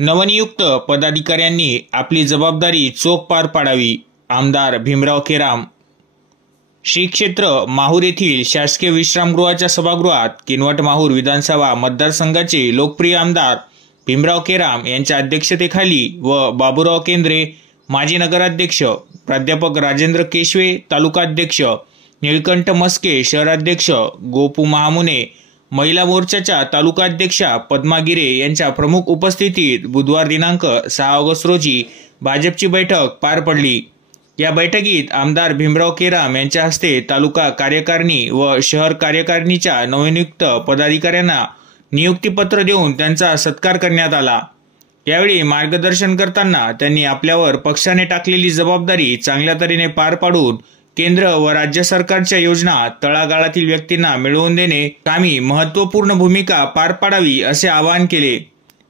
नवनियुक्त पदाधिकाऱ्यांनी आपली जबाबदारी चोख पार पाडावी. आमदार भीमराव केराम. श्री क्षेत्र माहूर येथील शासकीय विश्रामगृहाच्या सभागृहात किनवट माहूर विधानसभा मतदारसंघाचे लोकप्रिय आमदार भीमराव केराम यांच्या अध्यक्षतेखाली व बाबूराव केंद्रे माजी नगराध्यक्ष, प्राध्यापक राजेंद्र केशवे तालुकाध्यक्ष, निळकंठ मस्के शहराध्यक्ष, गोपू महामुने महिला मोर्चाच्या तालुकाध्यक्षा पद्मा गिरे यांच्या प्रमुख उपस्थितीत बुधवार दिनांक 6 ऑगस्ट रोजी भाजपची बैठक पार पडली. या बैठकीत आमदार भीमराव केराम यांच्या हस्ते तालुका कार्यकारिणी व शहर कार्यकारिणीच्या नवनियुक्त पदाधिकाऱ्यांना नियुक्तीपत्र देऊन त्यांचा सत्कार करण्यात आला. यावेळी मार्गदर्शन करताना त्यांनी आपल्यावर पक्षाने टाकलेली जबाबदारी चांगल्या तऱ्हेने पार पाडून केंद्र व राज्य सरकारच्या योजना तळागाळातील व्यक्तींना मिळवून देणे कामी महत्त्वपूर्ण भूमिका पार पाडावी असे आवाहन केले.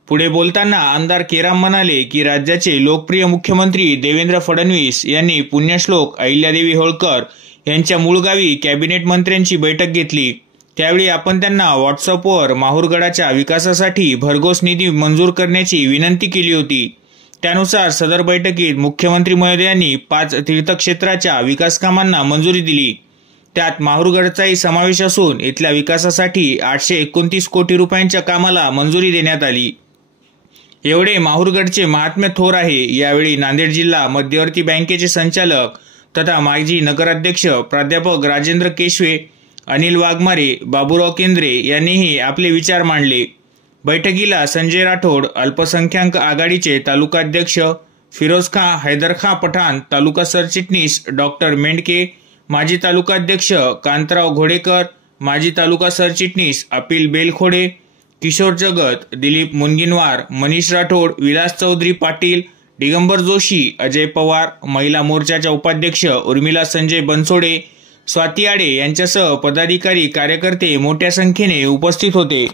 पुढे बोलताना आमदार केराम म्हणाले की राज्याचे लोकप्रिय मुख्यमंत्री देवेंद्र फडणवीस यांनी पुण्यश्लोक अहिल्यादेवी होळकर यांच्या मूळ गावी कॅबिनेट मंत्र्यांची बैठक घेतली. त्यावेळी आपण त्यांना व्हॉट्सअपवर माहूरगडाच्या विकासासाठी भरघोस निधी मंजूर करण्याची विनंती केली होती. त्यानुसार सदर बैठकीत मुख्यमंत्री महोदयांनी 5 तीर्थक्षेत्राच्या विकास कामांना मंजुरी दिली. त्यात माहूरगडचाही समावेश असून इथल्या विकासासाठी 829 कोटी रुपयांच्या कामाला मंजुरी देण्यात आली. एवढे माहूरगडचे महात्म्य थोर आहे. यावेळी नांदेड जिल्हा मध्यवर्ती बँकेचे संचालक तथा माजी नगराध्यक्ष प्राध्यापक राजेंद्र केशवे, अनिल वाघमारे, बाबूराव केंद्रे यांनीही आपले विचार मांडले. बैठकीला संजय राठोड अल्पसंख्याक आघाडीचे तालुकाध्यक्ष, फिरोजखां हैदरखां पठाण तालुका सरचिटणीस डॉक्टर मेंढके, माजी तालुकाध्यक्ष कांतराव घोडेकर, माजी तालुका सरचिटणीस अपिल बेलखोडे, किशोर जगत, दिलीप मुनगिनवार, मनीष राठोड, विलास चौधरी पाटील, दिगंबर जोशी, अजय पवार, महिला मोर्चाच्या उपाध्यक्ष उर्मिला संजय बनसोडे, स्वाती आडे यांच्यासह पदाधिकारी कार्यकर्ते मोठ्या संख्येने उपस्थित होते.